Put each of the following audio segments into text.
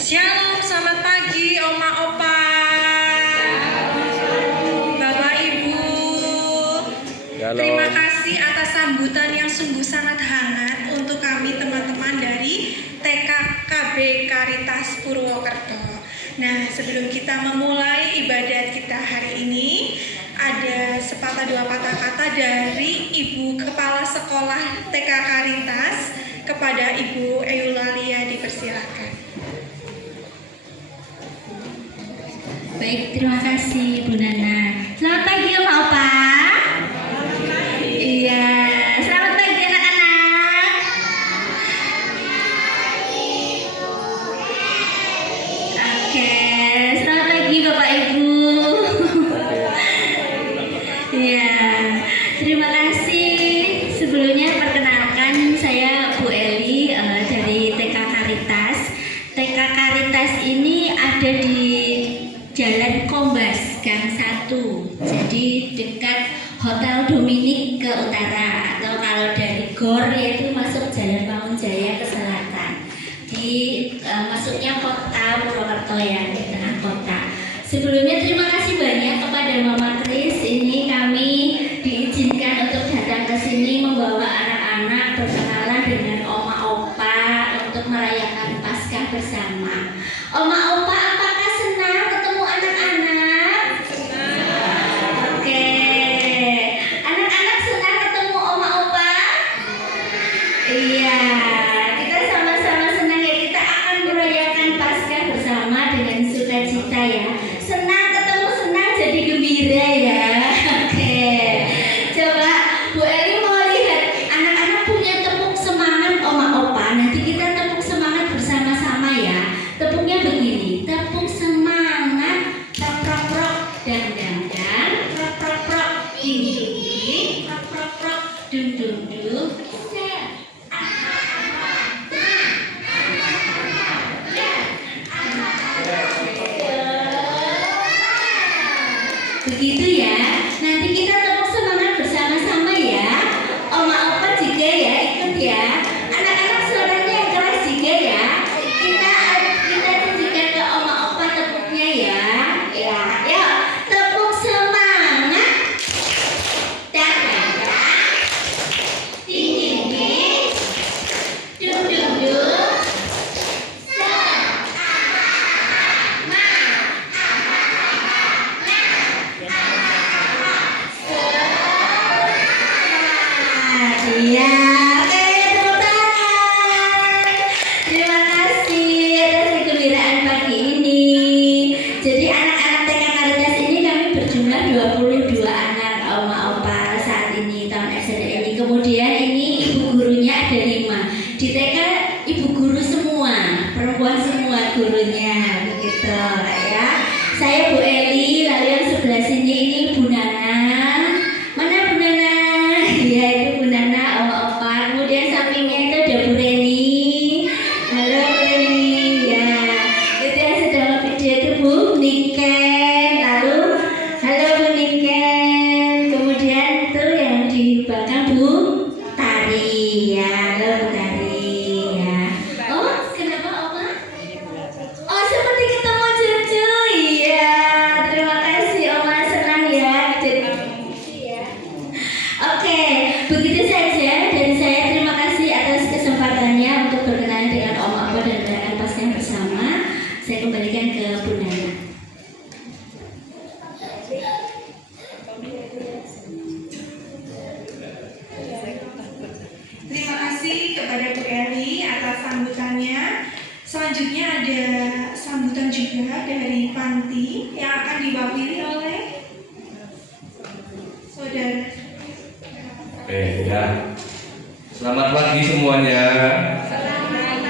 Shalom, selamat pagi Oma Opa, Bapak Ibu. Terima kasih atas sambutan yang sungguh sangat hangat untuk kami teman-teman dari TKKB Karitas Purwokerto. Nah, sebelum kita memulai ibadat kita hari ini, ada sepatah dua kata-kata dari Ibu Kepala Sekolah TK Karitas kepada Ibu Eulalia, dipersilakan. Baik, terima kasih Bu Nana. Selamat pagi Om Opa. Iya, selamat pagi anak-anak. Oke, selamat pagi Bapak Ibu. Iya, terima kasih. Sebelumnya perkenalkan saya Bu Eli dari TK Karitas. TK Karitas ini ada di Jalan Kombas, Gang 1. Jadi dekat Hotel Dominic ke utara, atau kalau dari Gor yaitu masuk Jalan Mangunjaya ke selatan. Masuknya kota Purwokerto ya, di tengah kota. Sebelumnya terima kasih banyak kepada Mama Kris. Ini kami diizinkan untuk datang ke sini membawa anak-anak berkenalan dengan Oma Opa untuk merayakan Paskah bersama. Oma Opa, apakah senang ketemu anak-anak? Oke. Anak-anak senang ketemu Oma Opa? Iya. Kita sama-sama senang ya. Kita akan merayakan Paskah bersama dengan sukacita ya. Senang ketemu, senang jadi gembira ya. Oke. Coba Bu Eli mau lihat anak-anak punya tepuk semangat Oma Opa. Nanti kita tepuk semangat bersama-sama ya. Tepuknya begini, tepuk semangat, prok prok prok, dan prok prok prok, ding ding ding, prok prok prok, dung dung dung, begitu ya. Nanti kita tepuk semangat bersama-sama ya. Oma Opa juga ya, ikut ya. Anak-anak suaranya yang keras juga ya. Kita tunjukkan ke Oma Opa tepuknya ya. Ya, yuk tepuk semangat. Dan ding ding ding, dung dung dung. Iya, oke, tepuk tangan. Terima kasih atas kegembiraan pagi ini. Jadi anak-anak TK Karitas ini kami berjumlah 22 anak Oma Opa saat ini tahun SD ini. Kemudian ini ibu gurunya ada 5. Di TK ibu guru semua, perempuan semua gurunya, begitu ya. Saya Bu Eli, lalu yang sebelah sini ini Bu Nana. Mana Bu Nana? Ya, itu Bu Nana, Oma Opa. Kemudian sampingnya itu ada Bu Reni. Halo Bu Reni. Ya, itu yang sedang video itu Bu Niken. Lalu halo Bu Niken. Kemudian itu yang di belakang Bu Tari. Ya, halo Bu Tari. Ya. Oh, kenapa Oma? Oh, seperti ketemu cucu. Iya, terima kasih Oma, senang ya. Iya. Oke, begitu saja dari saya. Terima kasih atas kesempatannya untuk berkenalan dengan Oma Opa dan merayakan Paskah bersama. Saya kembalikan ke Bu Nana. Terima kasih kepada Bu Eli atas sambutannya. Selanjutnya ada sambutan juga dari Panti yang akan diwakili oleh saudara. Oke ya. Selamat pagi semuanya.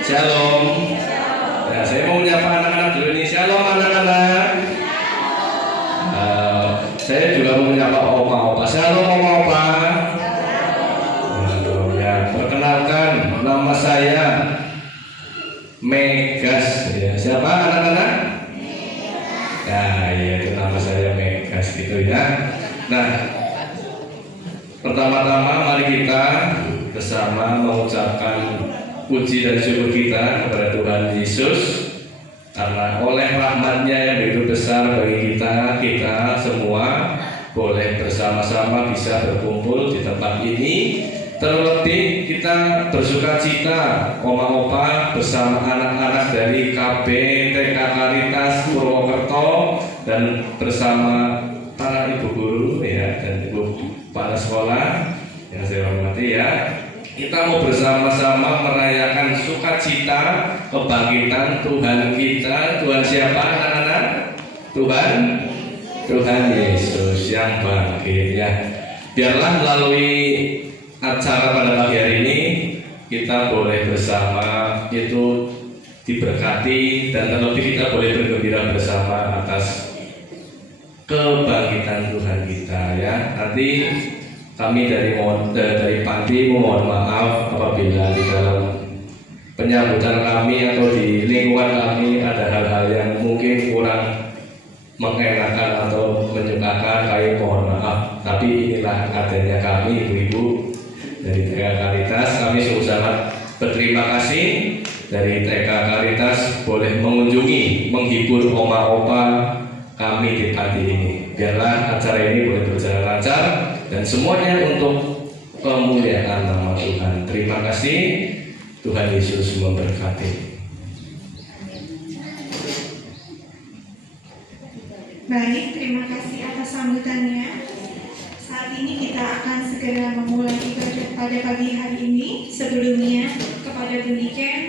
Shalom. Nah, saya mau menyapa anak-anak dulu nih. Shalom anak-anak. Saya juga mau menyapa Oma Opa. Shalom Oma Opa. Ya, perkenalkan nama saya Megas ya. Siapa anak-anak? Ya, iya itu nama saya Megas gitu ya. Nah, pertama-tama mari kita bersama mengucapkan puji dan syukur kita kepada Tuhan Yesus Karena oleh rahmatnya yang begitu besar bagi kita semua boleh bersama-sama bisa berkumpul di tempat ini. Terlebih kita bersuka cita oma opa bersama anak-anak dari KB TK Karitas Purwokerto dan bersama para ibu guru ya dan ibu kepala sekolah yang saya hormati ya. Kita mau bersama-sama merayakan sukacita kebangkitan Tuhan kita. Tuhan siapa anak-anak? Tuhan Yesus yang bangkit ya. Biarlah melalui acara pada pagi hari ini kita boleh bersama itu diberkati dan terlebih kita boleh bergembira bersama atas kebangkitan Tuhan kita ya. Nanti kami dari Panti mohon maaf apabila di dalam penyambutan kami atau di lingkungan kami ada hal-hal yang mungkin kurang mengenakan atau menyukakan, kami mohon maaf. Tapi inilah adanya kami ibu-ibu dari TK Karitas. Kami sungguh sangat berterima kasih dari TK Karitas boleh mengunjungi, menghibur oma-opa kami di panti ini. Biarlah acara ini boleh berjalan lancar dan semuanya untuk kemuliaan nama Tuhan. Terima kasih. Tuhan Yesus memberkati. Baik, terima kasih atas sambutannya. Saat ini kita akan segera memulai ibadah pada pagi hari ini. Sebelumnya kepada Bu Niken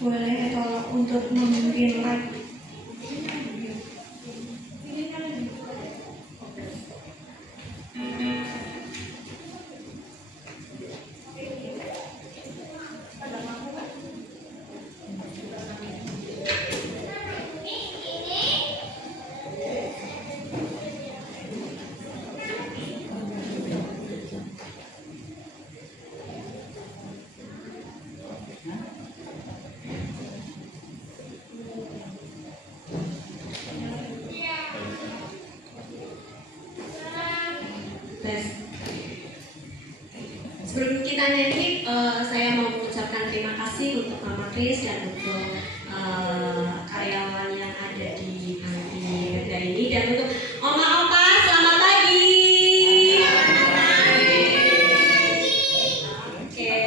boleh tolong untuk memimpin lagu. Sebelum kita nyanyi, saya mau mengucapkan terima kasih untuk Mama Kris dan untuk karyawan yang ada di panti Beda ini dan untuk Oma Opa, selamat pagi. Oke,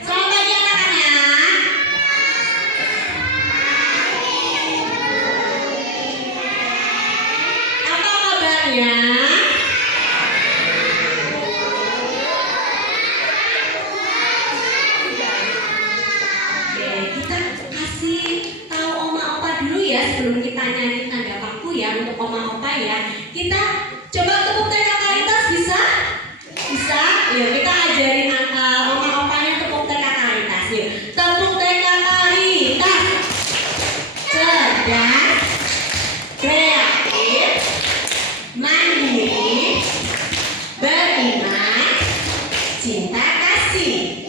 selamat pagi anak-anak. Apa kabarnya? Sebelum kita nyanyi tanda paku ya untuk oma opa ya, kita coba tepuk tangan Karitas bisa? Bisa? Yuk kita ajarin oma opanya tepuk tangan Karitas. Yuk tepuk tangan Karitas. Cerdas, kreatif, mandiri, beriman, cinta kasih.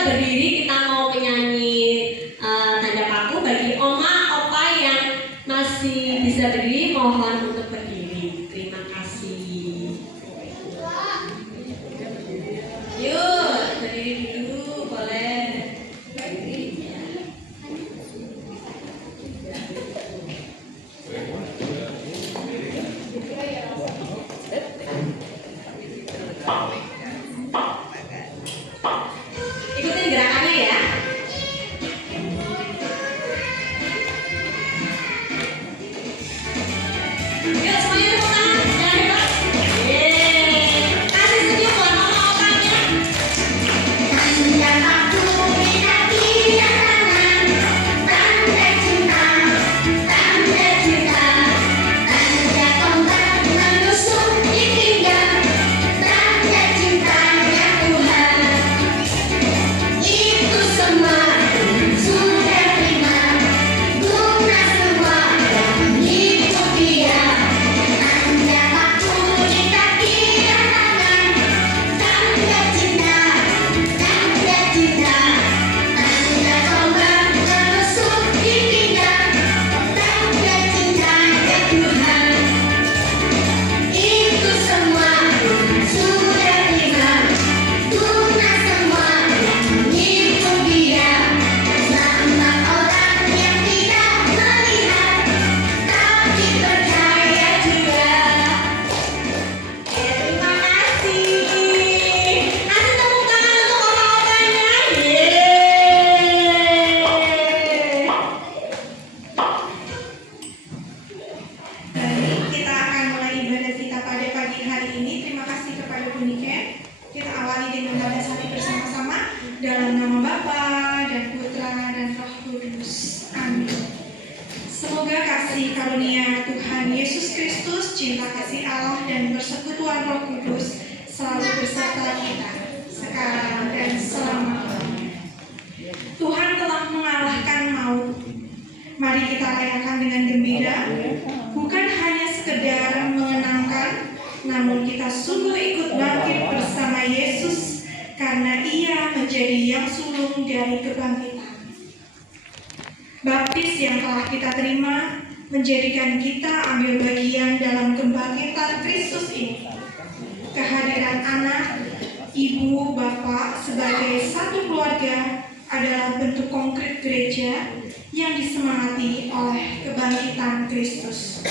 Berdiri kita mau menyanyi tanda paku bagi Mari kita rayakan dengan gembira, bukan hanya sekedar mengenangkan, namun kita sungguh ikut bangkit bersama Yesus karena Ia menjadi yang sulung dari kebangkitan. Baptis yang telah kita terima menjadikan kita ambil bagian dalam kebangkitan Kristus ini. Kehadiran anak, ibu, bapak sebagai satu keluarga adalah bentuk konkret gereja yang disemangati oleh kebangkitan Kristus.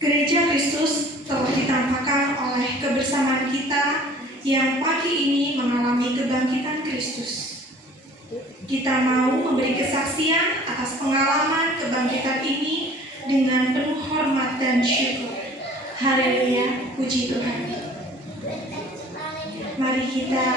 Gereja Kristus telah ditampakkan oleh kebersamaan kita yang pagi ini mengalami kebangkitan Kristus. Kita mau memberi kesaksian atas pengalaman kebangkitan ini dengan penuh hormat dan syukur. Haleluya, puji Tuhan. Mari kita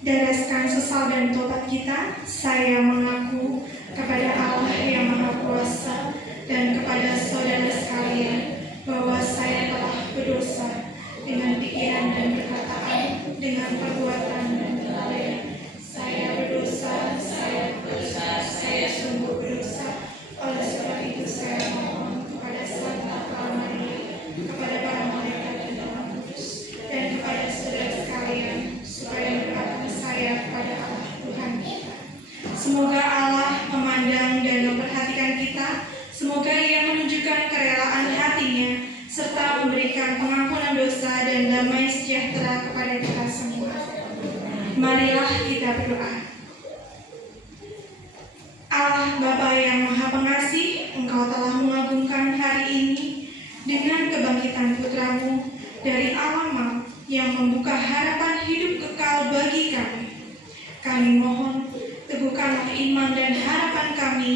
dareskan sesal dan tobat kita. Saya mengaku kepada Allah yang Maha Kuasa dan kepada saudara sekalian bahwa saya telah berdosa dengan pikiran dan perkataan, dengan perbuatan dan kelalaian. Saya berdosa, saya sungguh berdosa. Oleh sebab itu saya mohon kepada Santa Maria, kepada para malaikat dan Roh Kudus, dan kepada saudara sekalian, supaya berkata saya kepada Allah Tuhan kita. Semoga Allah memandang dan memperhatikan kita. Semoga Ia menunjukkan kerelaan hatinya, serta memberikan pengampunan dosa dan damai sejahtera kepada kita semua. Marilah kita berdoa. Allah Bapa yang Maha Pengasih, Engkau telah mengagungkan hari ini dengan kebangkitan putra-Mu dari alam maut yang membuka harapan hidup kekal bagi kami. Kami mohon, teguhkanlah iman dan harapan kami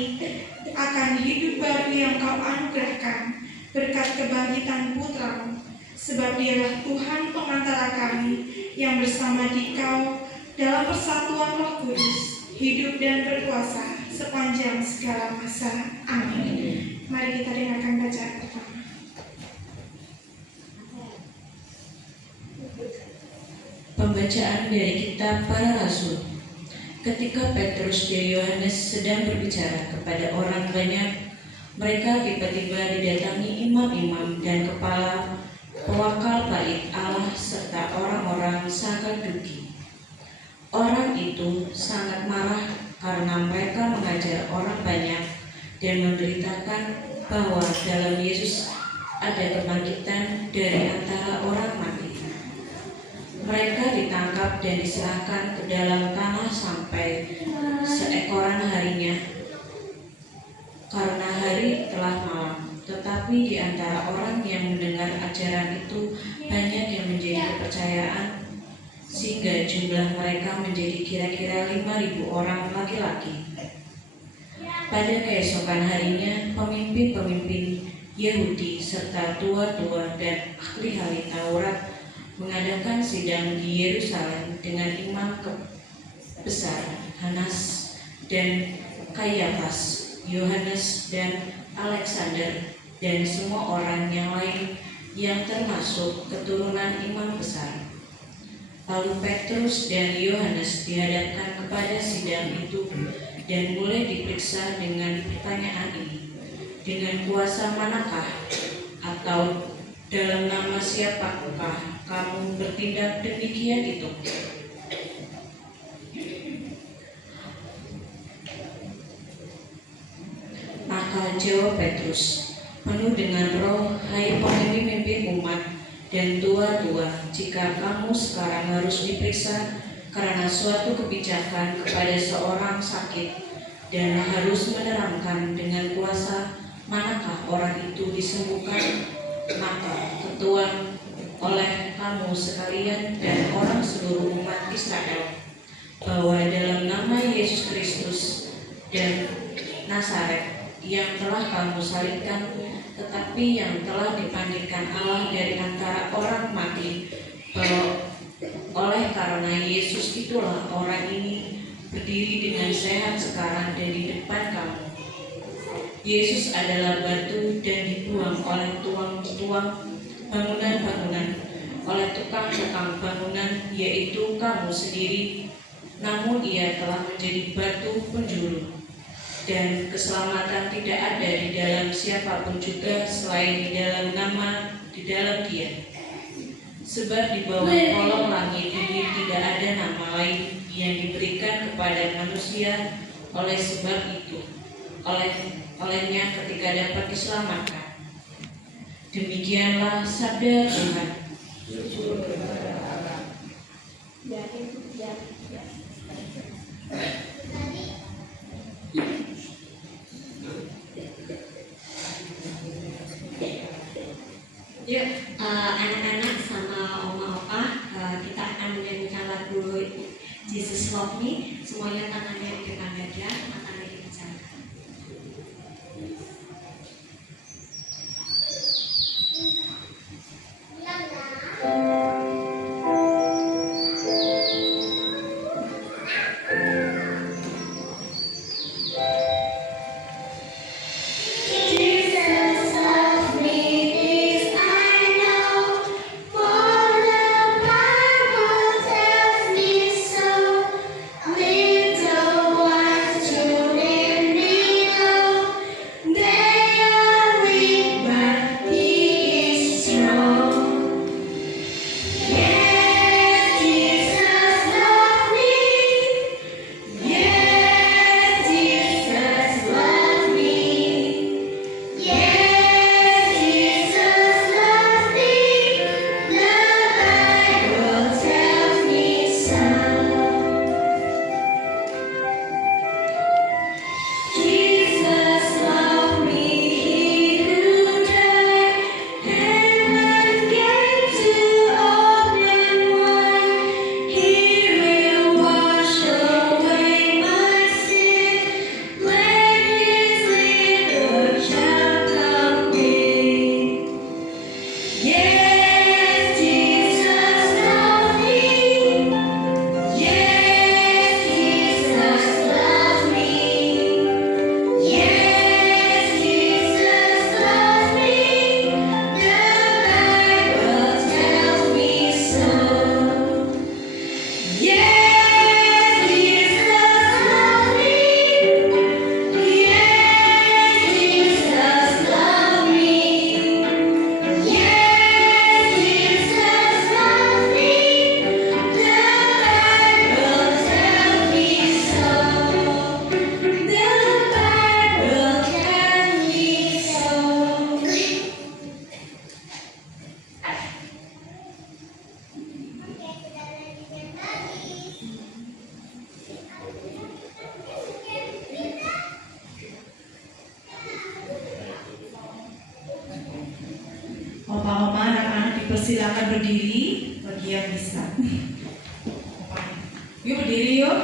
akan hidup baru yang Kau anugerahkan berkat kebangkitan putra-Mu, sebab Dialah Tuhan pengantara kami yang bersama Dikau dalam persatuan Roh Kudus, hidup dan berkuasa sepanjang segala masa. Amin. Mari kita dengarkan bacaan pertama. Pembacaan dari kitab Para Rasul. Ketika Petrus dan Yohanes sedang berbicara kepada orang banyak, mereka tiba-tiba didatangi imam-imam dan kepala pewakal bait Allah serta orang-orang Saduki. Orang itu sangat marah karena mereka mengajar orang banyak dan memberitakan bahwa dalam Yesus ada kebangkitan dari antara orang mati. Mereka ditangkap dan diserahkan ke dalam tanah sampai seekoran harinya, karena hari telah malam. Tetapi di antara orang yang mendengar ajaran itu banyak yang menjadi kepercayaan, sehingga jumlah mereka menjadi kira-kira 5.000 orang laki-laki. Pada keesokan harinya, pemimpin-pemimpin Yahudi serta tua-tua dan ahli-ahli Taurat mengadakan sidang di Yerusalem dengan imam besar Hanas dan Kayafas, Yohanes dan Alexander, dan semua orang yang lain yang termasuk keturunan imam besar. Lalu Petrus dan Yohanes dihadapkan kepada sidang itu dan mulai diperiksa dengan pertanyaan ini. Dengan kuasa manakah atau dalam nama siapakah kamu bertindak demikian itu? Maka jawab Petrus, penuh dengan roh, hai pemimpin-pemimpin umat dan tua-tua, jika kamu sekarang harus diperiksa karena suatu kebijakan kepada seorang sakit dan harus menerangkan dengan kuasa manakah orang itu disembuhkan, maka ketuan oleh kamu sekalian dan orang seluruh umat Israel bahwa dalam nama Yesus Kristus dan Nazaret yang telah kamu salibkan, tetapi yang telah dipanggilkan Allah dari antara orang mati, bahwa oleh karena Yesus itulah orang ini berdiri dengan sehat sekarang dan di depan kamu. Yesus adalah batu dan dibuang oleh tuang-tuang bangunan-bangunan, oleh tukang-tukang bangunan, yaitu kamu sendiri, namun ia telah menjadi batu penjuru. dan keselamatan tidak ada di dalam siapapun juga selain di dalam nama, di dalam Dia. Sebab di bawah kolong langit ini tidak ada nama lain yang diberikan kepada manusia, oleh sebab itu, olehnya ketika dapat diselamatkan. Demikianlah sabda Tuhan. Yuk, anak-anak sama oma opa, kita akan menyanyikan lagu Jesus Love Me. Semuanya tangannya di depan dada, matanya dipejamkan. Jesus loves me, this I know, for the Bible tells me so. Little ones children below, they are weak, but He is strong. Yes, Jesus loves me. Yes, Jesus loves me. Yes, Jesus loves me. The Bible tells me so. Jesus loved me, He who died, heaven gave to open wide. He will wash away my sin when His little child come in. Yes, Jesus loves me. Yes, Jesus loves me. Yes, Jesus loves me. The Bible tells me so. Yes, Jesus loves me. Yes, Jesus loves me. Yes, Jesus loves me. The Bible tells me so. The Bible tells me so. Oma-oma, anak-anak dipersilakan berdiri bagi yang bisa. Yuk berdiri yuk.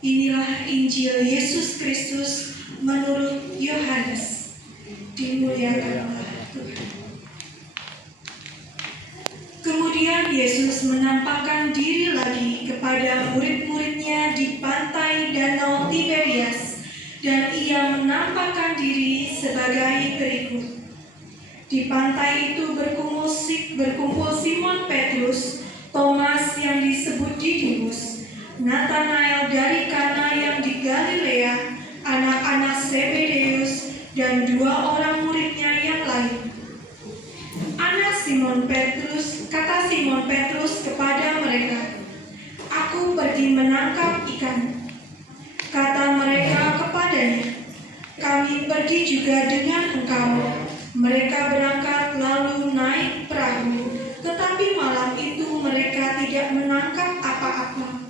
Inilah Injil Yesus Kristus menurut Yohanes. Dimuliakanlah Tuhan. Kemudian Yesus menampakkan diri lagi kepada murid-muridnya di pantai Danau Tiberias, dan ia menampakkan diri sebagai berikut. Di pantai itu berkumpul Simon Petrus, Thomas yang disebut Didimus, Nathanael dari Kana yang di Galilea, anak-anak Zebedeus, dan 2 orang muridnya yang lain. Kata Simon Petrus kepada mereka, "Aku pergi menangkap ikan." Kata mereka kepadanya, "Kami pergi juga dengan engkau." Mereka berangkat lalu naik perahu, tetapi malam itu mereka tidak menangkap apa-apa.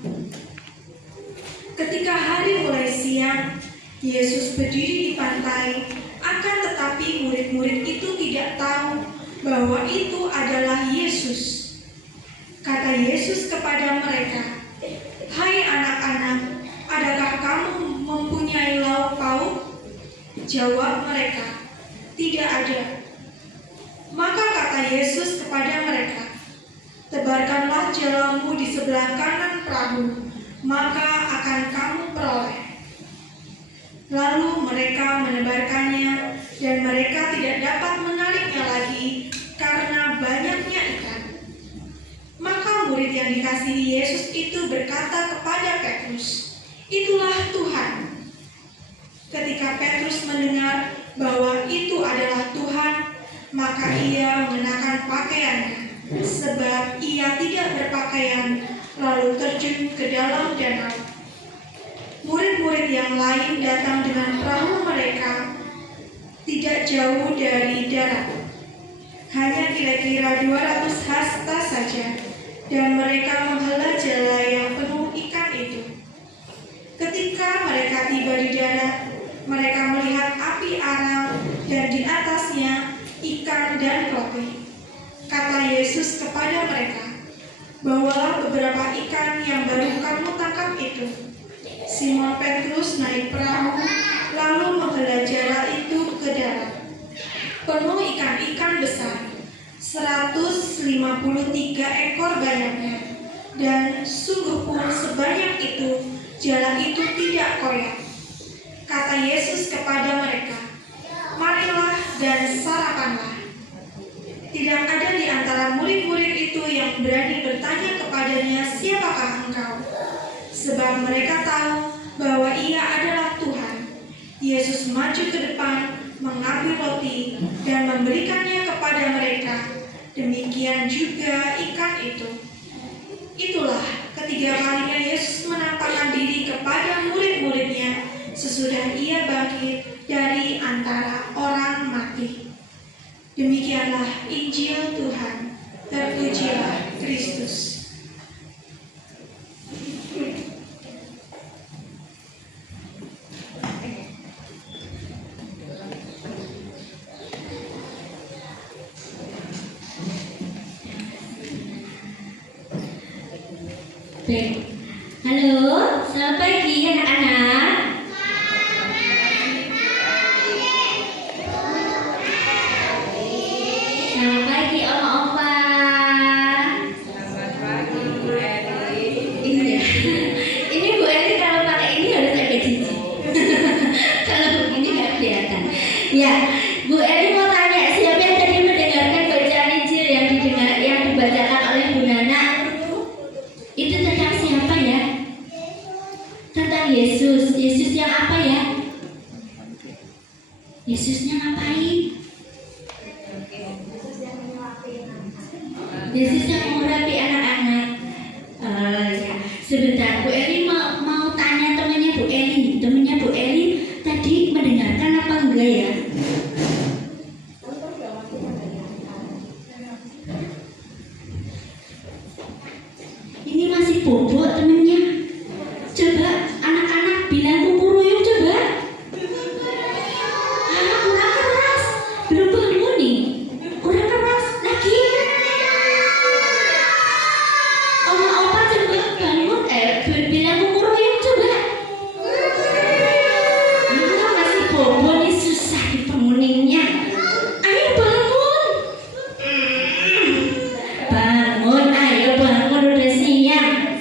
Ketika hari mulai siang, Yesus berdiri di pantai, akan tetapi murid-murid itu tidak tahu bahwa itu adalah Yesus. Kata Yesus kepada mereka, "Hai anak-anak, adakah kamu mempunyai lauk pauk?" Jawab mereka, "Tidak ada." Maka kata Yesus kepada mereka, "Tebarkanlah jalamu di sebelah kanan perahu, maka akan kamu peroleh." Lalu mereka menebarkannya, dan mereka tidak dapat menariknya lagi karena banyaknya ikan. Maka murid yang dikasihi Yesus itu berkata kepada Petrus, "Itulah Tuhan." Ketika Petrus mendengar bahwa itu adalah Tuhan, maka ia mengenakan pakaiannya, sebab ia tidak berpakaian, lalu terjun ke dalam danau. Murid-murid yang lain datang dengan perahu mereka tidak jauh dari darat, hanya kira-kira 200 hasta saja, dan mereka menghela jala yang penuh ikan itu. Ketika mereka tiba di darat, mereka melihat api arang dan di atasnya ikan dan roti. Kata Yesus kepada mereka, "Bawalah beberapa ikan yang baru kamu tangkap itu." Simon Petrus naik perahu, lalu menghela jala itu ke darat, penuh ikan-ikan besar, 153 ekor banyaknya, dan sungguh pun sebanyak itu jala itu tidak koyak. Kata Yesus kepada mereka, "Marilah dan sarapanlah." Tidak ada di antara murid-murid itu yang berani bertanya kepadanya, "Siapakah engkau?" Sebab mereka tahu bahwa ia adalah Tuhan. Yesus maju ke depan, mengambil roti, dan memberikannya kepada mereka. Demikian juga ikan itu. Itulah ketiga kalinya Yesus menampakkan diri kepada murid-muridnya sesudah ia bangkit dari antara orang mati. Demikianlah Injil Tuhan. Terpujilah Kristus. Baik. Halo, selamat pagi anak-anak. Selamat pagi oma-opa. Selamat pagi Bu Eli. Iya. Ini Bu Eli kalau pakai ini harus agak cici. Kalau begini nggak kelihatan. Ya, Bu Eli mau tanya, siapa yang tadi mendengarkan bacaan Injil yang dibacakan oleh Bu Nana? Itu tentang siapa ya? Tentang Yesus. Yesus yang apa ya? Yesusnya ngapain? Yesus yang mengurapi anak-anak. Ya. Sebentar, Bu Eli mau tanya temannya Bu Eli. Temannya Bu Eli tadi mendengarkan apa enggak ya? Ini masih bobo temennya. Coba anak-anak bilang kukuruyuk coba. Kurang keras. Belum bangun nih. Kurang keras lagi. Oma-opa coba bangun. Bilang kukuruyuk coba. Masih bobo nih, susah dibanguninnya. Ayo bangun. Bangun, ayo bangun, udah siang.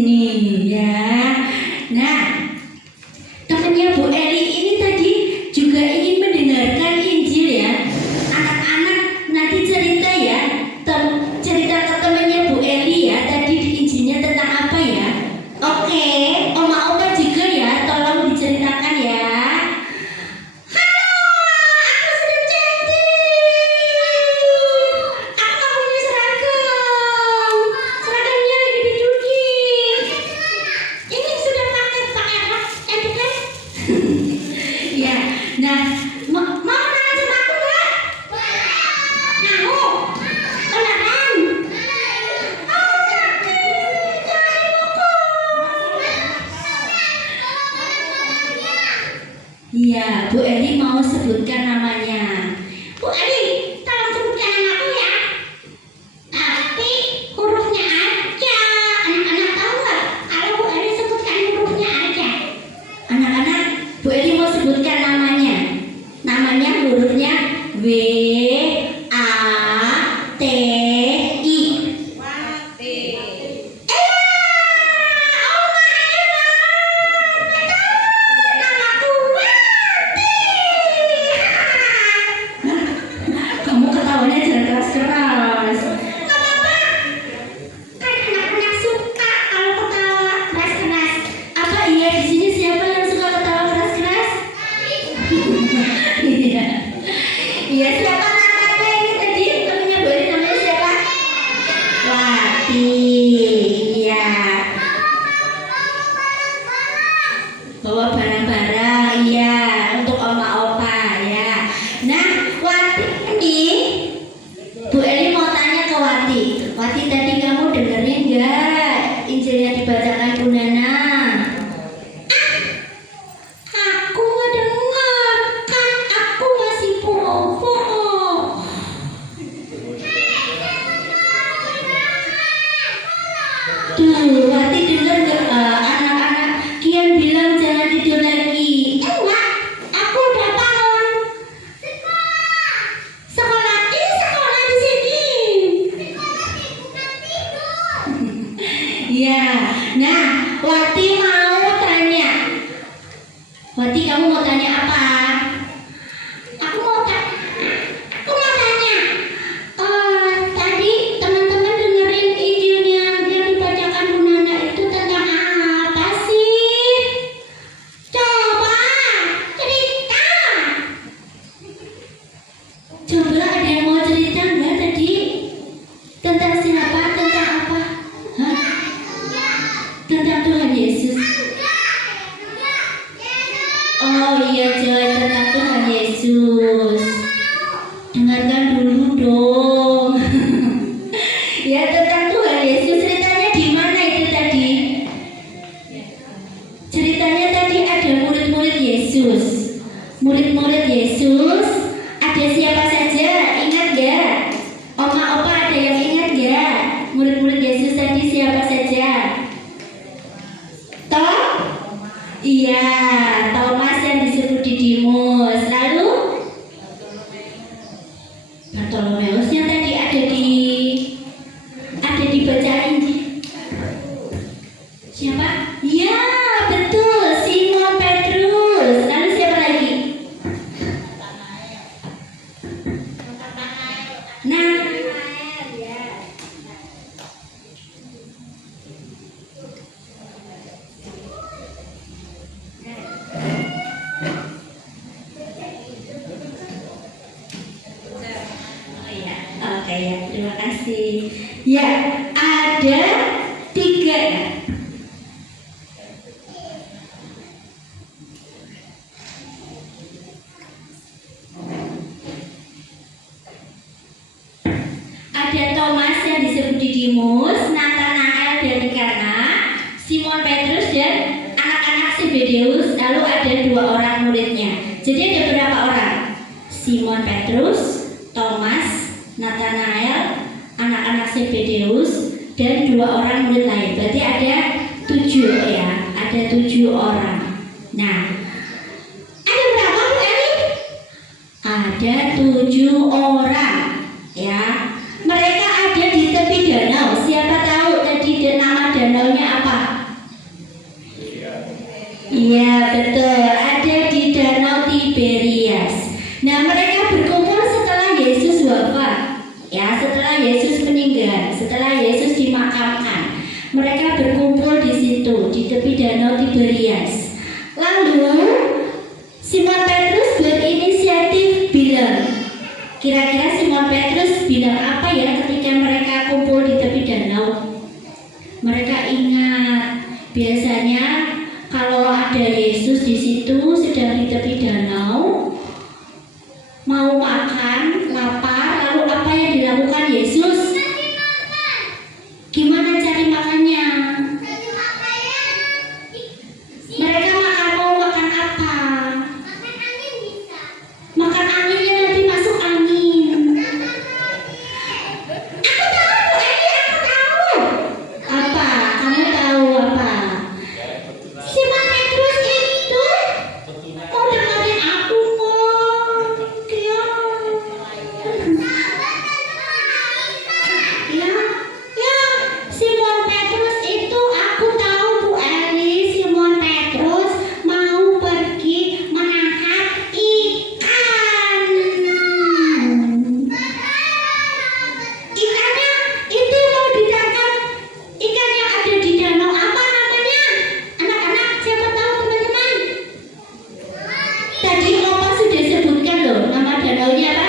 sini ya. Nah, temannya Bu Eli ini tadi juga ingin mendengarkan Injil ya. Anak-anak nanti cerita ya, cerita ke temannya Bu Eli ya. Tadi di Injilnya tentang apa ya? Oke, Oma Opa juga ya, tolong diceritakan ya. Halo, aku sudah cantik. Aku punya seragam. Seragamnya lagi dicuci. Ini sudah pakai apa? Cantik kan? Ya, nah, mau kenalan sama aku nggak? Mau? Kenalan? Oh, cantik. Jangan dipukul. Iya, Bu Eli mau sebutkan namanya. Bu Eli, tolong sebutkan namaku ya. Tapi hurufnya aja. Anak-anak tahu nggak? Kalau Bu Eli sebutkan hurufnya aja. Anak-anak, Bu Eli mau sebutkan namanya. Namanya hurufnya W A T I. Kamu ketawanya jangan keras-keras. Gak apa-apa. Kan anak-anak suka kalau ketawa keras-keras. Apa iya di sini siapa yang suka ketawa keras-keras? Iya. Iya, siapa namanya ini tadi? Temennya Bu Eli namanya siapa? Wati. Iya. Bawa barang-barang, iya, untuk Oma Opa ya. Nah, Wati ini, Bu Eli mau tanya ke Wati. Wati, tadi kamu dengerin nggak Injil yang dibacakan Bu Nana? Aku nggak dengar, kan aku masih bobo. Tuh, Wati dengar nggak? Anak-anak Kian bilang jangan tidur lagi. Enggak, aku udah bangun. Sekolah ini sekolah di sini. Iya. Nah, Wati mau tanya. Wati, kamu mau tanya apa? Aku mau tanya. Tadi teman-teman dengerin Injil yang dibacakan Bu Nana itu tentang apa sih? Coba cerita. Coba ada yang mau cerita nggak tadi? Tentang siapa? Tentang apa? Hah? Tentang Tuhan Yesus. Oh iya Joy, tentang Tuhan Yesus. Dengarkan dulu dong. Ya, tentang Tuhan Yesus. Ceritanya di mana itu tadi? Ceritanya tadi ada murid-murid Yesus. Murid-murid Yesus. Ada siapa saja? Ingat gak? Oma Opa ada yang ingat gak? Murid-murid Yesus tadi siapa saja? Iya, Thomas yang disebut Didimus. Lalu Bartolomeusnya tadi ada dibacain. Siapa? Ya, betul, Simon Petrus. Lalu siapa lagi? Nah, ya. Oh ya, oke ya, terima kasih. Ya, ada 3 ya. Ada Thomas yang disebut Didimus, Nathanael dari Kana, Simon Petrus dan anak-anak Zebedeus. Lalu ada 2 orang muridnya. Jadi ada berapa orang? Simon Petrus, Thomas, Nathanael, anak-anak Zebedeus, dan 2 orang murid lain. Berarti ada 7 ya. Ada 7 orang. Nah, ada berapa Bu Eli? Ada 7 orang ya. Mereka ada di tepi danau. Siapa tahu tadi nama danaunya apa? Iya betul, ada di Danau Tiberias. Nah mereka berkumpul setelah Yesus wafat, ya setelah Yesus meninggal, setelah Yesus dimakamkan. Mereka berkumpul di situ di tepi Danau Tiberias. Lalu Simon Petrus berinisiatif bilang, kira-kira Simon Petrus bilang apa ya ketika mereka kumpul di tepi danau? Mereka ingat biasanya kalau ada Yesus di situ sedang di tepi danau, mau makan, lapar, lalu apa yang dilakukan Yesus? Gimana cari makannya? Mereka mau makan apa? Makan anginnya nanti masuk angin. Aku tahu, Bu Eli, aku tahu. Apa? Kamu tahu apa? Simon Petrus itu mau dengerin aku kok. Ya. Ya, Simon Petrus itu aku tahu Bu Eli. Simon Petrus mau pergi menangkap ikan. Ikannya itu mau ditangkap. Ikan yang ada di danau apa namanya? Anak-anak siapa tahu teman-teman? Tadi Opa sudah sebutkan loh nama danaunya apa?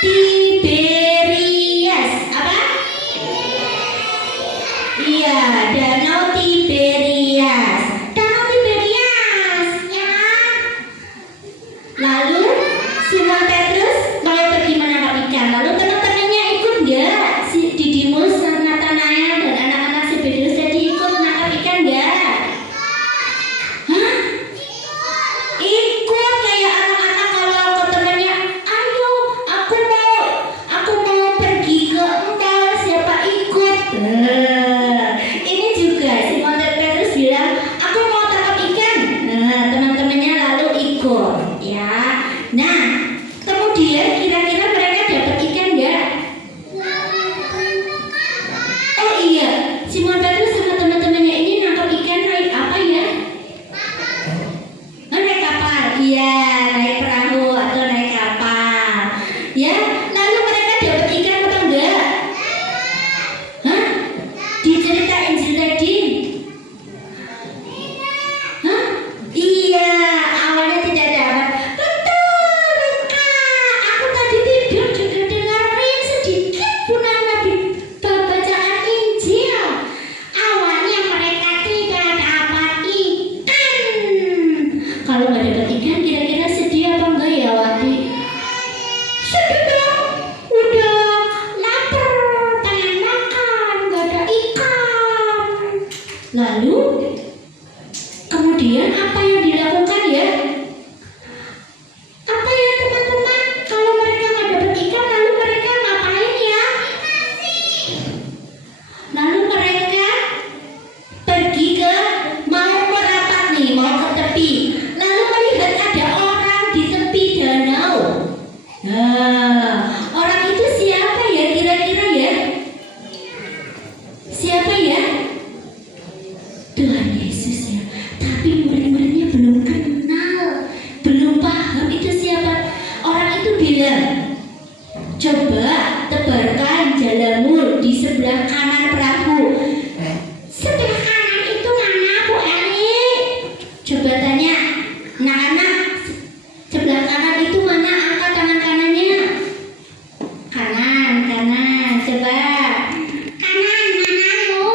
Tiberias. Apa? Iya, Danau Tiberias. Danau Tiberias, ya kan? Lalu Simon Petrus mau pergi menangkap ikan. Lalu teman-temannya ikut nggak? Si Didimus, Nathanael dan anak-anak Zebedius tadi ikut menangkap ikan nggak? Hah? Ikut kayak anak-anak kalau ke temannya, ayo aku mau pergi ke mall, siapa ikut? Ini juga Simon Petrus bilang, aku mau tangkap ikan. Nah, teman-temannya lalu ikut, ya. Nah, kemudian kira-kira mereka dapat ikan nggak? Oh iya, Simon Petrus sama teman-temannya ini nangkap ikan naik apa ya? Naik kapal, iya, naik perahu atau naik kapal. Ya, lalu mereka dapat ikan apa enggak? Hah? Di cerita Injil tadi? Hah? Iya, awalnya tidak dapat. Betul, Kak. Aku tadi tidur juga dengerin sedikit Bunana bacaan Injil. Awalnya mereka tidak dapat ikan. Kalau nggak dapat ikan, kira-kira sedih apa enggak ya, Wati? Sedih dong. Udah lapar, pengen makan, nggak ada ikan. Lalu kemudian apa yang dilakukan ya? Apa ya teman-teman? Kalau mereka nggak dapat ikan, lalu mereka ngapain ya? Lalu mereka pergi ke mau merapat nih, mau ke tepi. Lalu melihat ada orang di tepi danau. Nah, orang itu siapa ya kira-kira ya? Siapa ya? Tuhan Yesus ya. Tapi murid-muridnya belum kenal, belum paham itu siapa. Orang itu bilang, coba tebarkan jalamu di sebelah kanan perahu. Sebelah kanan itu mana, Bu Eli? Coba tanya anak-anak, sebelah kanan itu mana? Angkat tangan kanannya. Kanan, coba. Kanan, mana lo?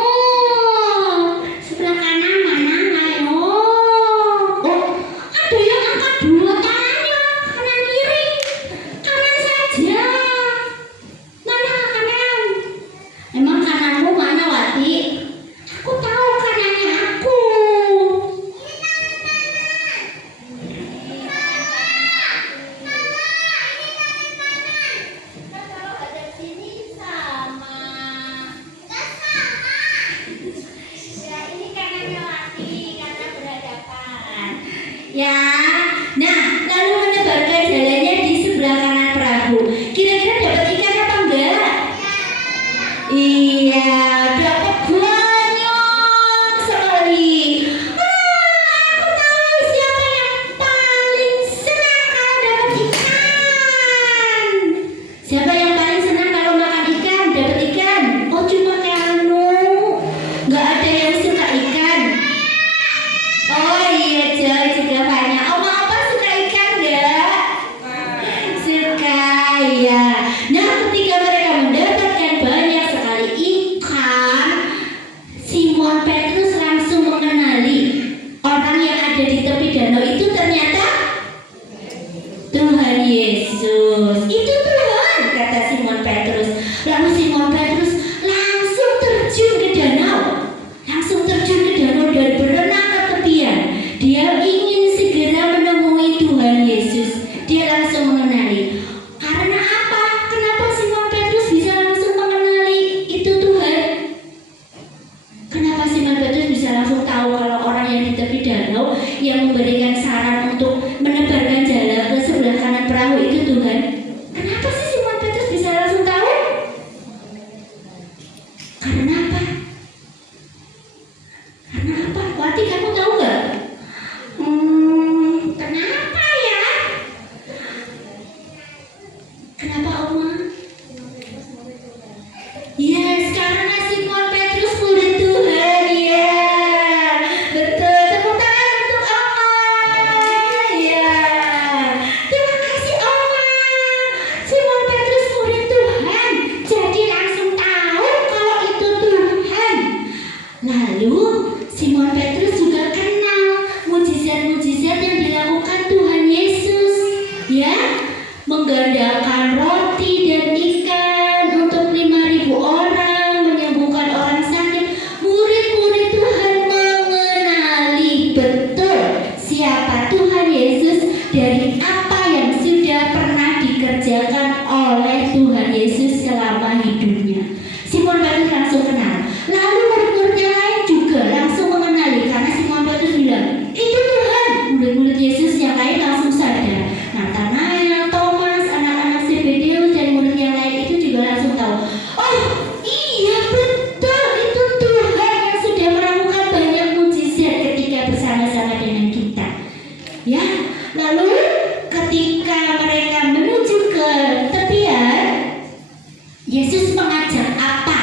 Sebelah kanan mana, ayo? Oh, ada yang angkat dua tangannya, kanan kiri. Kanan saja. Mana kanan? Emang kananmu mana, Wati? Aku tahu kanannya aku. Kalau ada sini sama. Ya, ini kanannya Wati karena berhadapan. Ya, nah lalu menebarkan jalannya di sebelah kanan perahu. Kira-kira dapat ikan apa enggak? Iya, dapat banyak sekali. Simon Petrus bisa langsung tahu kalau orang yang di tepi danau yang memberikan saran untuk menebarkan jalan ke sebelah kanan perahu itu Tuhan? Kenapa sih Simon Petrus bisa langsung tahu? Karena apa? Karena apa? Wati, kamu tahu nggak? Kenapa ya? Kenapa Oma? Yes, karena Simon Petrus murid Tuhan. Ya, betul. Tepuk tangan untuk Oma. Ya, terima kasih Oma. Simon Petrus murid Tuhan, jadi langsung tahu kalau itu Tuhan. Lalu Simon Petrus juga kenal mujizat-mujizat yang dilakukan Tuhan Yesus, ya, menggandakan roti dan ikan untuk 5.000 orang, menyembuhkan orang sakit. Murid-murid Tuhan mengenali betul siapa Tuhan Yesus dari apa yang sudah pernah dikerjakan oleh Tuhan Yesus selama hidupnya. Simon Petrus langsung kenal. Lalu murid-murid yang lain juga langsung mengenali karena Simon Petrus bilang, itu Tuhan. Murid-murid Yesus yang lain langsung sadar. Nathanael, Thomas, anak-anak Zebedeus dan murid yang lain itu juga langsung tahu. Oh iya betul, itu Tuhan yang sudah melakukan banyak mujizat ketika bersama-sama dengan kita. Ya, lalu ketika mereka menuju ke tepian, Yesus mengajak apa?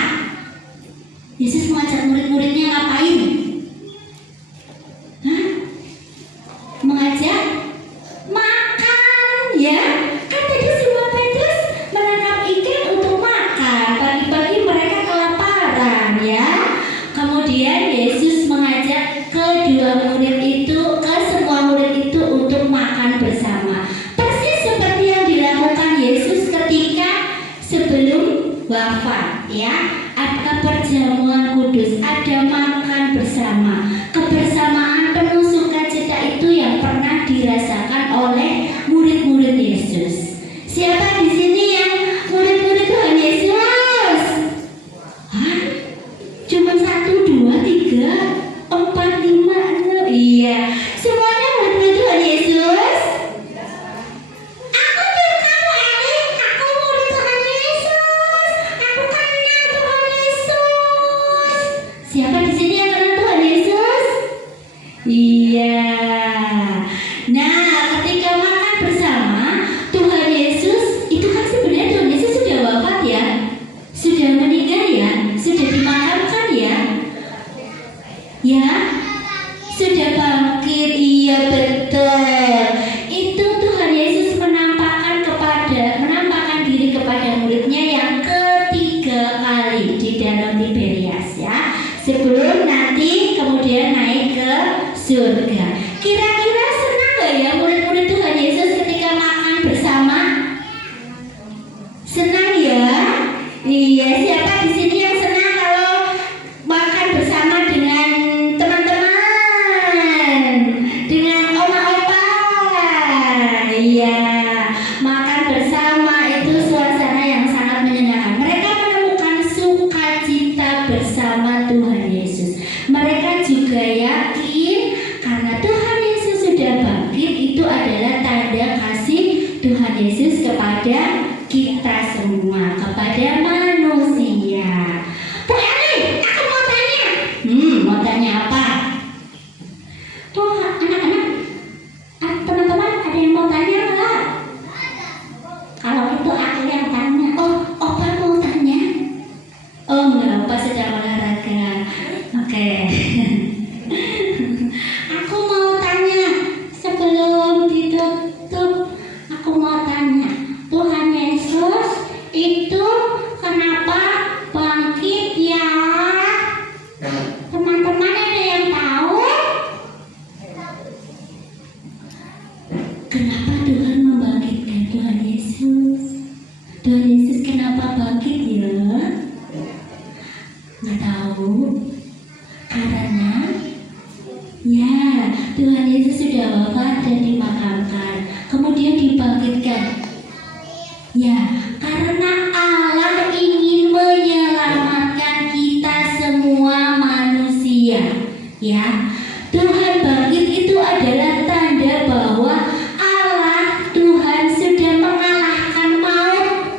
Yesus mengajak murid-muridnya ngapain? Hah? Mengajak makan, ya? Kan tadi Simon Petrus menangkap ikan untuk makan. Pagi-pagi mereka kelaparan, ya. Kemudian Yesus mengajak kedua murid itu, ke semua murid itu untuk makan bersama. Persis seperti yang dilakukan Yesus ketika sebelum wafat, ya. Ada perjamuan kudus, ada makan bersama. Kebersamaan penuh sukacita itu yang pernah dirasakan oleh murid-murid Yesus. Siapa di sini yang murid-murid Tuhan Yesus? Hah? Cuma 1, 2, 3, 4, 5, 6. Iya, semuanya murid-murid Tuhan Yesus. Aku tuh kamu Eli, aku murid Tuhan Yesus. Aku kenal Tuhan Yesus. Siapa di sini yang kenal Tuhan Yesus? Iya. Nah, ketika makan bersama, Tuhan Yesus itu kan sebenarnya Tuhan Yesus sudah wafat ya, sudah meninggal ya, sudah dimakamkan ya, ya, sudah bangkit. Iya betul. Itu Tuhan Yesus menampakkan diri kepada muridnya yang ketiga kali di Danau Tiberias, ya, sebelum nanti kemudian naik ke surga. Kira-kira senang gak ya murid-murid Tuhan Yesus ketika makan bersama? Senang ya? Iya, siapa di sini yang senang kalau makan bersama dengan teman-teman, dengan oma-opa? Iya, makan bersama itu suasana yang sangat menyenangkan. Mereka menemukan sukacita bersama Tuhan Yesus. Mereka juga yakin karena Tuhan Yesus sudah bangkit, itu adalah tanda kasih Tuhan Yesus kepada kita semua, kepada manusia. Bu Eli, aku mau tanya. Mau tanya apa? Tuh, anak-anak, teman-teman, ada yang mau tanya nggak? Kalau itu aku yang tanya. Oh, Opa mau tanya? Oh enggak, Opa sedang olahraga. Oke. Aku mau tanya sebelum ditutup. Aku mau tanya, Tuhan Yesus itu kenapa bangkit ya? Teman-teman ada yang tahu? Kenapa Tuhan membangkitkan Tuhan Yesus? Tuhan Yesus kenapa bangkit ya? Nggak tahu. Karena ya Tuhan Yesus sudah wafat dan dimakamkan, kemudian dibangkitkan. Ya, karena Allah ingin menyelamatkan kita semua manusia. Ya, Tuhan bangkit itu adalah tanda bahwa Allah Tuhan sudah mengalahkan maut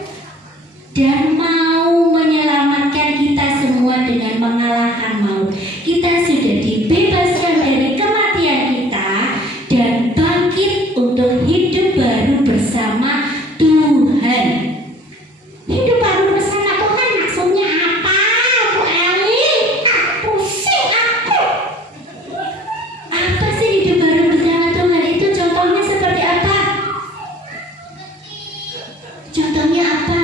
dan mau menyelamatkan kita semua dengan mengalahkan maut. Kita sudah dibebaskan dari kematian kita dan bangkit untuk hidup baru bersama Tuhan. Hidup baru bersama Tuhan maksudnya apa, Bu Eli? Pusing aku. Apa sih hidup baru bersama Tuhan itu? Contohnya seperti apa? Contohnya apa?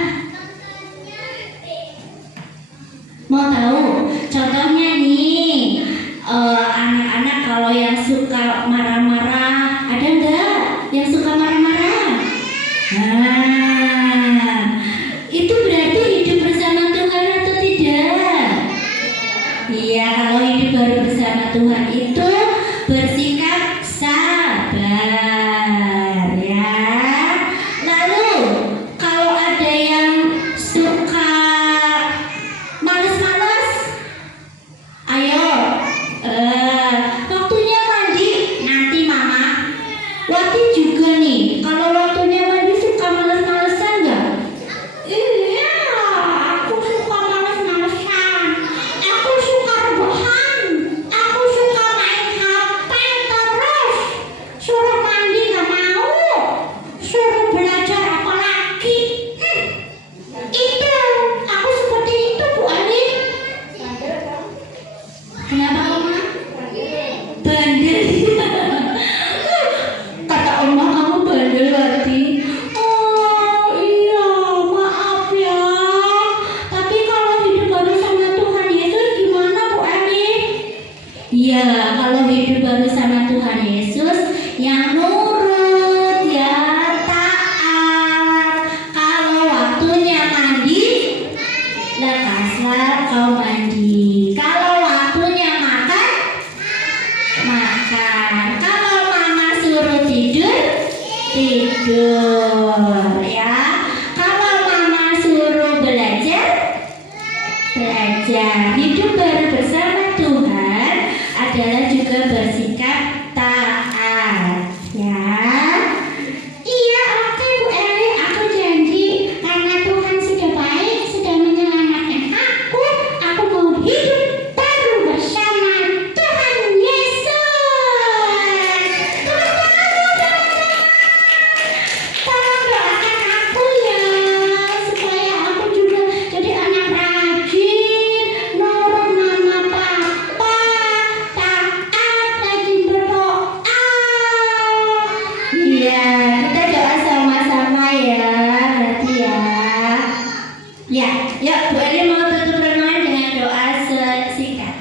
Mau tahu? Contohnya nih, anak-anak kalau yang suka marah-marah, ada nggak yang suka marah-marah? Nah, itu berarti hidup bersama Tuhan atau tidak? Iya, kalau hidup baru bersama Tuhan itu bersikap sabar, ya. Lalu kalau ada yang suka males-males, ayo, waktunya mandi nanti mama. Wati juga nih, kalau waktunya mandi suka males-malesan nggak? Iya, aku suka males-malesan. Aku suka rebahan. Aku suka main HP terus. Suruh mandi nggak mau. Suruh belajar apa lagi? Itu, aku seperti itu Bu Ali. Kenapa Oma? Bandel. Kata Oma kamu bandel Wati. Oh iya, maaf ya. Tapi kalau hidup baru sama Tuhan Yesus gimana Bu Ali? Iya, kalau hidup baru sama Tuhan Yesus yang nurut ya, taat. Kalau waktunya mandi, lekaslah kau mandi. Kalau waktunya makan, makan. Kalau mama suruh tidur, tidur ya. Kalau mama suruh belajar, belajar. Hidup baru bersama Tuhan adalah juga bersikap taat, ya. Iya, oke Bu Eli, aku janji karena Tuhan sudah baik, sudah menyelamatkan aku mau hidup baru bersama Tuhan Yesus. Tolong doakan aku ya, supaya aku juga jadi anak rajin, nurut mama papa, taat, rajin berdoa. Iya, kita doa sama-sama ya, berarti ya. Ya, yuk Bu Eli mau tutup renungan dengan doa singkat.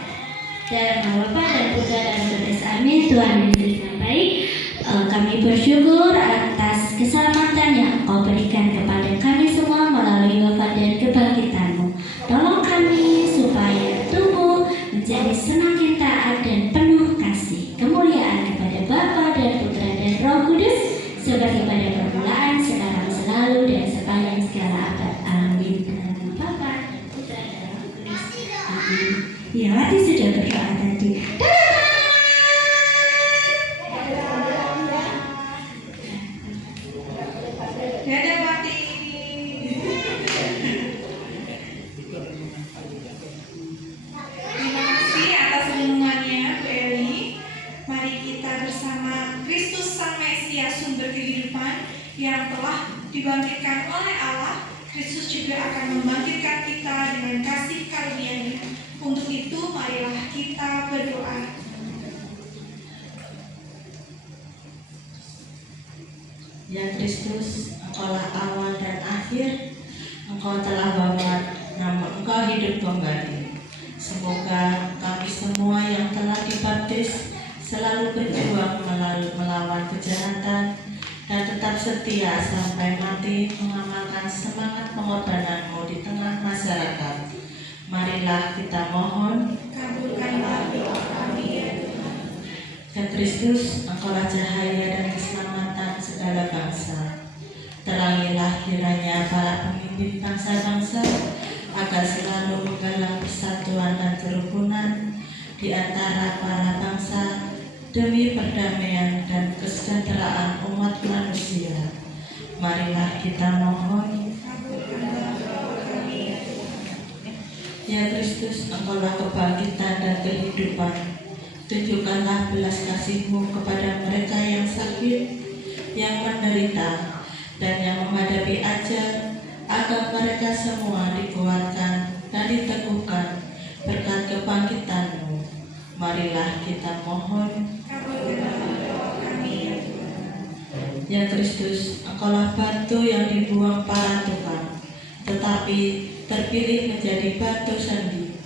Dalam nama Bapa dan Putra dan Roh Kudus. Amin. Tuhan Yesus yang baik, kami bersyukur atas keselamatan yang Engkau berikan kepada kami semua melalui wafat dan kebangkitan-Mu. Tolong kami supaya tubuh menjadi semakin taat dan penuh kasih. Kemuliaan kepada Bapa dan Putra dan Roh Kudus seperti pada permulaan, sekarang, selalu, dan sepanjang segala abad. Amin. Dalam nama Bapa dan Putra dan Roh Kudus. Amin. Ya, Wati sudah berdoa tadi. Dadah Wati. Terima kasih atas renungannya Bu Eli. Mari kita bersama Kristus Sang Mesias sumber kehidupan yang telah dibangkitkan oleh Allah. Kristus juga akan membangkitkan kita dengan kasih karunia-Nya. Untuk itu marilah kita berdoa. Ya Kristus, Engkaulah awal dan akhir. Engkau telah bawa nama Engkau hidup kembali. Semoga kami semua yang telah dibaptis selalu berjuang melawan kejahatan dan tetap setia sampai mati mengamalkan semangat pengorbanan-Mu di tengah masyarakat. Marilah kita mohon, Kabulkanlah doa kami ya Tuhan. Ya Kristus, Engkaulah cahaya dan keselamatan segala bangsa. Terangilah kiranya para pemimpin bangsa-bangsa agar selalu menggalang persatuan dan kerukunan di antara para bangsa demi perdamaian dan kesejahteraan umat manusia. Marilah kita mohon. Ya Kristus, Engkaulah kebangkitan dan kehidupan. Tunjukkanlah belas kasih-Mu kepada mereka yang sakit, yang menderita, dan yang menghadapi ajal, agar mereka semua dikuatkan dan diteguhkan berkat kebangkitan-Mu. Marilah kita mohon. Ya Kristus, Engkaulah batu yang dibuang para tukang, tetapi terpilih menjadi batu sandi.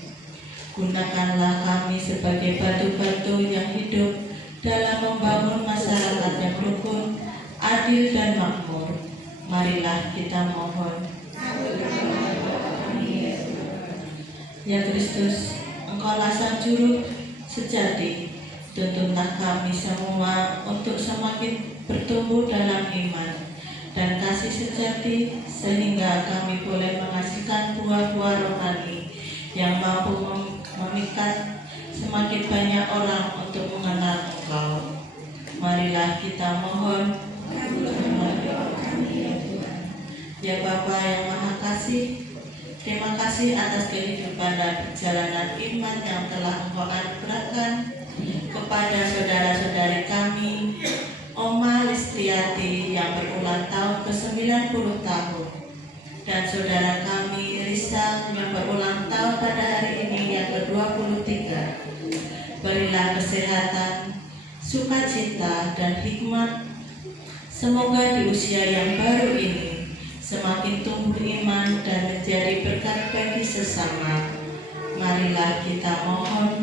Gunakanlah kami sebagai batu-batu yang hidup dalam membangun masyarakat yang rukun, adil dan makmur. Marilah kita mohon. Ya Kristus, Engkaulah Sang Juru sejati. Tuntunlah kami semua untuk semakin bertumbuh dalam iman dan kasih sejati, sehingga kami boleh menghasilkan buah-buah rohani yang mampu memikat semakin banyak orang untuk mengenal Engkau. Marilah kita mohon. Ya Bapa yang Maha Kasih, terima kasih atas kehidupan dan perjalanan iman yang telah Engkau anugerahkan kepada saudara-saudari kami, Oma Listriati yang berulang tahun ke-90 tahun, dan saudara kami Risa yang berulang tahun pada hari ini yang ke-23. Berilah kesehatan, sukacita, dan hikmat. Semoga di usia yang baru ini semakin tumbuh iman dan menjadi berkat bagi sesama. Marilah kita mohon.